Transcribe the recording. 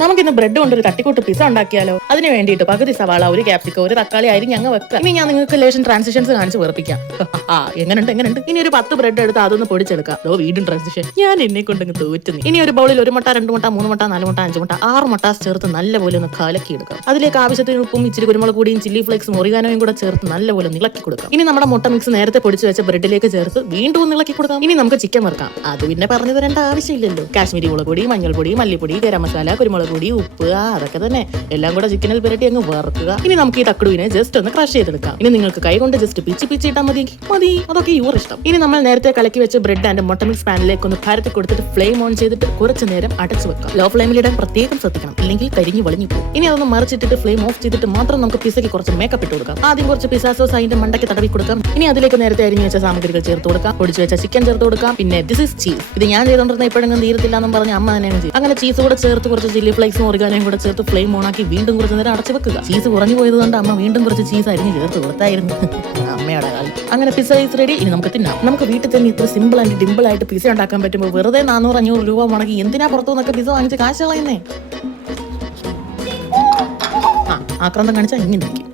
നമുക്ക് ഇന്ന് ബ്രെഡ് കൊണ്ട് ഒരു തട്ടിക്കൂട്ട് പിസ ഉണ്ടാക്കിയാലോ? അതിന് വേണ്ടിയിട്ട് പകുതി സവാള ഒരു ക്യാപ്സിക്കോ ഒരു തക്കാളി ആയിരിക്കും ഞങ്ങൾ വെക്കുക. ഇനി ഞാൻ നിങ്ങൾക്ക് ലേഷൻ ട്രാൻസിഷൻസ് കാണിച്ച് വെറുപ്പിക്കാം. എങ്ങനെയുണ്ട് എങ്ങനെയുണ്ട് ഇനി ഒരു പത്ത് ബ്രെഡ് എടുത്ത് അതൊന്ന് പൊടിച്ചെടുക്കാം. ഓ വീണ്ടും ട്രാൻസിഷൻ ഞാൻ എന്നെ കൊണ്ടങ്ങ് തോറ്റുന്നു. ഇനി ഒരു ബൗളിൽ ഒരു മുട്ട രണ്ട് മുട്ട മൂന്ന് മുട്ട നാല് മുട്ട അഞ്ച് മുട്ട ആറ് മുട്ട ചേർത്ത് നല്ലപോലെ ഒന്ന് കലക്കി എടുക്കാം അതിലേക്ക് ആവശ്യത്തിന് ഉപ്പും ഇച്ചിരി കുരുമുളക് കൂടിയും ചില്ലി ഫ്ലേക്സും ഒറിഗാനോയും കൂടെ ചേർത്ത് നല്ലപോലെ ഇളക്കി കൊടുക്കാം. ഇനി നമ്മുടെ മുട്ട മിക്സ് നേരത്തെ പൊടിച്ച് വെച്ച ബ്രെഡിലേക്ക് ചേർത്ത് വീണ്ടും ഒന്ന് ഇളക്കി കൊടുക്കാം. ഇനി നമുക്ക് ചിക്കൻ വറുക്കാം. അത് പിന്നെ പറഞ്ഞു തരേണ്ട ആവശ്യമില്ലല്ലോ. കാശ്മീരി മുളക് പൊടി മഞ്ഞൾപ്പൊടി മല്ലിപ്പൊടി ഗരം മസാല കുരുമുളക് പൊടി ഉപ്പ് ആ അതൊക്കെ തന്നെ. എല്ലാം കൂടെ ചിക്കനിൽ പുരട്ടി അങ്ങ് വറുക്കുക. ഇനി നമുക്ക് ഈ തക്കടുവിനെ ജസ്റ്റ് ഒന്ന് ക്രഷ് ചെയ്തെടുക്കാം. ഇനി നിങ്ങൾക്ക് കൈ കൊണ്ട് ജസ്റ്റ് പിച്ച് പിച്ച് ഇട്ടാൽ മതി. മതി. അതൊക്കെ യുവർ ഇഷ്ടം. ഇനി നമ്മൾ നേരത്തെ കലക്കി വെച്ച ബ്രെഡ് ആൻഡ് മുട്ട മിക്സ് പാനിലേക്ക് ഒന്ന് പരത്തി കൊടുത്തിട്ട് ഫ്ലെയിം ഓൺ ചെയ്തിട്ട് കുറച്ച് നേരം അടച്ചു വെക്കാം. ലോ ഫ്ലെയിമിലിടാൻ പ്രത്യേകം ശ്രദ്ധിക്കണം. ഇല്ലെങ്കിൽ കരിഞ്ഞു വളഞ്ഞു പോകും. ഇനി അതൊന്ന് മറിച്ചിട്ടിട്ട് ഫ്ലെയിം ഓഫ് ചെയ്തിട്ട് മാത്രം നമുക്ക് പിസയ്ക്ക് കുറച്ച് മേക്കപ്പ് ഇട്ട് കൊടുക്കാം. ആദ്യം കുറച്ച് പിസ സോസ് അതിന്റെ മണ്ടയ്ക്ക് തടവി കൊടുക്കാം. ഇനി അതിലേക്ക് നേരത്തെ അരിഞ്ഞു വെച്ച സാമഗ്രികൾ ചേർത്ത് കൊടുക്കാം. പൊടിച്ചു വെച്ച ചിക്കൻ ചേർത്ത് കൊടുക്കാം. പിന്നെ ദിസ് ഇസ് ചീസ് ഇത് ഞാൻ ചെയ്തോണ്ടിരുന്ന ഇപ്പോഴെങ്കിലും തീരത്തില്ല എന്നും പറഞ്ഞ അമ്മ തന്നെയാണ് ചെയ്യും അങ്ങനെ ചീസ് കൂടെ ചേർത്ത് കുറച്ച് ചില്ലി ഫ്ലേക്സും ഓർഗാനയും കൂടെ ചേർത്ത് ഫ്ലെയിം ഓണാക്കി വീണ്ടും കുറച്ച് നേരം അടച്ചു വെക്കുക. ചീസ് കുറഞ്ഞു പോയത് കൊണ്ട് അമ്മ വീണ്ടും കുറച്ച് ചീസ് അരിഞ്ഞ് ചേർത്ത് കൊടുത്തായിരുന്നു. അമ്മയുടെ കാലം. അങ്ങനെ പിസ്സ ഈസ് റെഡി ഇനി നമുക്ക് തിന്നാം. നമുക്ക് വീട്ടിൽ തന്നെ ഇത്ര സിമ്പിൾ ആൻഡ് ഡിമ്പിൾ ആയിട്ട് പിസ്സ ഉണ്ടാക്കാൻ പറ്റുമ്പോൾ വെറുതെ നാനൂറ് അഞ്ഞൂറ് രൂപ മുടക്കി എന്തിനാ പുറത്തു നിന്നൊക്കെ പിസ്സ വാങ്ങിച്ച് കാശ് കളയുന്നേ? ആ ആക്രാന്തം കാണിച്ചാൽ ഇങ്ങനെ ഇരിക്കും.